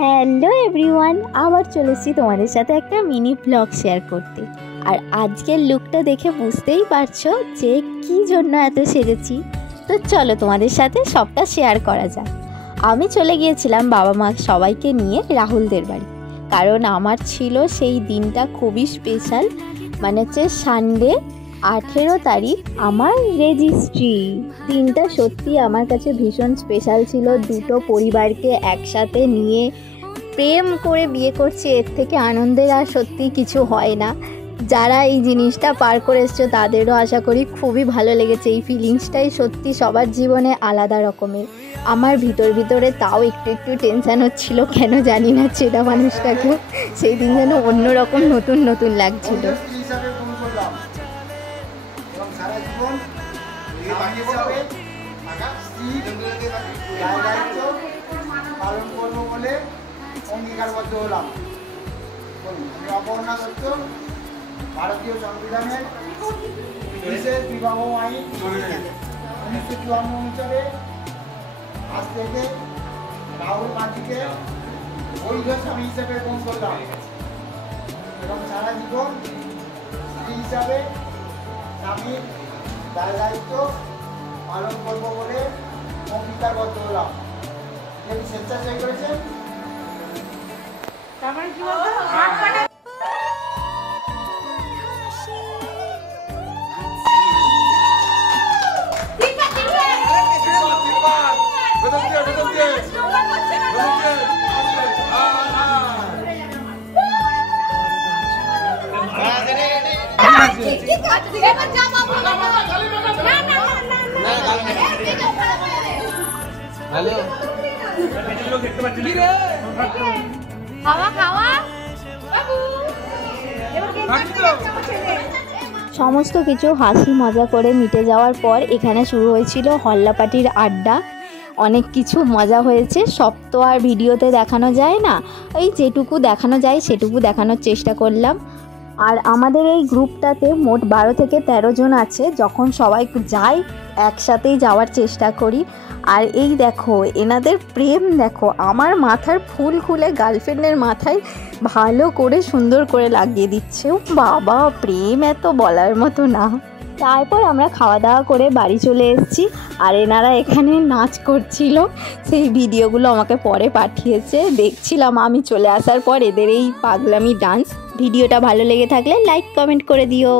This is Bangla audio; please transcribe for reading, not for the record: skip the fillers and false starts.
হ্যালো এভরিওয়ান, আবার চলেছি তোমাদের সাথে একটা মিনি ব্লগ শেয়ার করতে। আর আজকের লুকটা দেখে বুঝতেই পারছো যে কী জন্য এত সেজেছি। তো চলো তোমাদের সাথে সবটা শেয়ার করা যাক। আমি চলে গিয়েছিলাম বাবা মা সবাইকে নিয়ে রাহুলদের বাড়ি, কারণ আমার ছিল সেই দিনটা খুবই স্পেশাল। মানে হচ্ছে সানডে 18 তারিখ আমার রেজিস্ট্রি। দিনটা সত্যি আমার কাছে ভীষণ স্পেশাল ছিল। দুটো পরিবারকে একসাথে নিয়ে প্রেম করে বিয়ে করছি, এর থেকে আনন্দের আর সত্যি কিছু হয় না। যারা এই জিনিসটা পার করে এসছো তাদেরও আশা করি খুবই ভালো লেগেছে। এই ফিলিংসটাই সত্যি সবার জীবনে আলাদা রকমের। আমার ভিতরে তাও একটু টেনশান হচ্ছিল, কেন জানি না, চেনা মানুষটাকে সেই দিন যেন অন্যরকম নতুন লাগছিল। পালন করবো বলে অঙ্গীকারবদ্ধ হলাম। আমি অপর্ণা দত্ত ভারতীয় সংবিধানের বিশেষ বিবাহ আইন 1954 অনুসারে আজ থেকে রাহুল গান্ধীকে বৈধ স্বামী হিসেবে গ্রহণ করলাম এবং সারা জীবন স্ত্রী হিসাবে স্বামীর দায়িত্ব পালন করবো বলে অঙ্গীকারবদ্ধ হলাম। স্বেচ্ছাসেবী করেছেন। তারপরে কি বলতো সমস্ত কিছু হাসি মজা করে মিটে যাওয়ার পর এখানে শুরু হয়েছিল হল্লাপাটির আড্ডা। অনেক কিছু মজা হয়েছে, সব তো আর ভিডিওতে দেখানো যায় না, এই যেটুকু দেখানো যায় সেটুকু দেখানোর চেষ্টা করলাম। আর আমাদের এই গ্রুপটাতে মোট 12 থেকে 13 জন আছে। যখন সবাই যাই একসাথেই যাওয়ার চেষ্টা করি। আর এই দেখো এনাদের প্রেম দেখো, আমার মাথার ফুল খুলে গার্লফ্রেন্ডের মাথায় ভালো করে সুন্দর করে লাগিয়ে দিচ্ছে। বাবা, প্রেম এত বলার মতো না। তারপর আমরা খাওয়া দাওয়া করে বাড়ি চলে এসেছি। আর এনারা এখানে নাচ করছিল, সেই ভিডিওগুলো আমাকে পরে পাঠিয়েছে, দেখছিলাম আমি চলে আসার পর এদের এই পাগলামি ডান্স। ভিডিওটা ভালো লেগে থাকলে লাইক কমেন্ট করে দিও।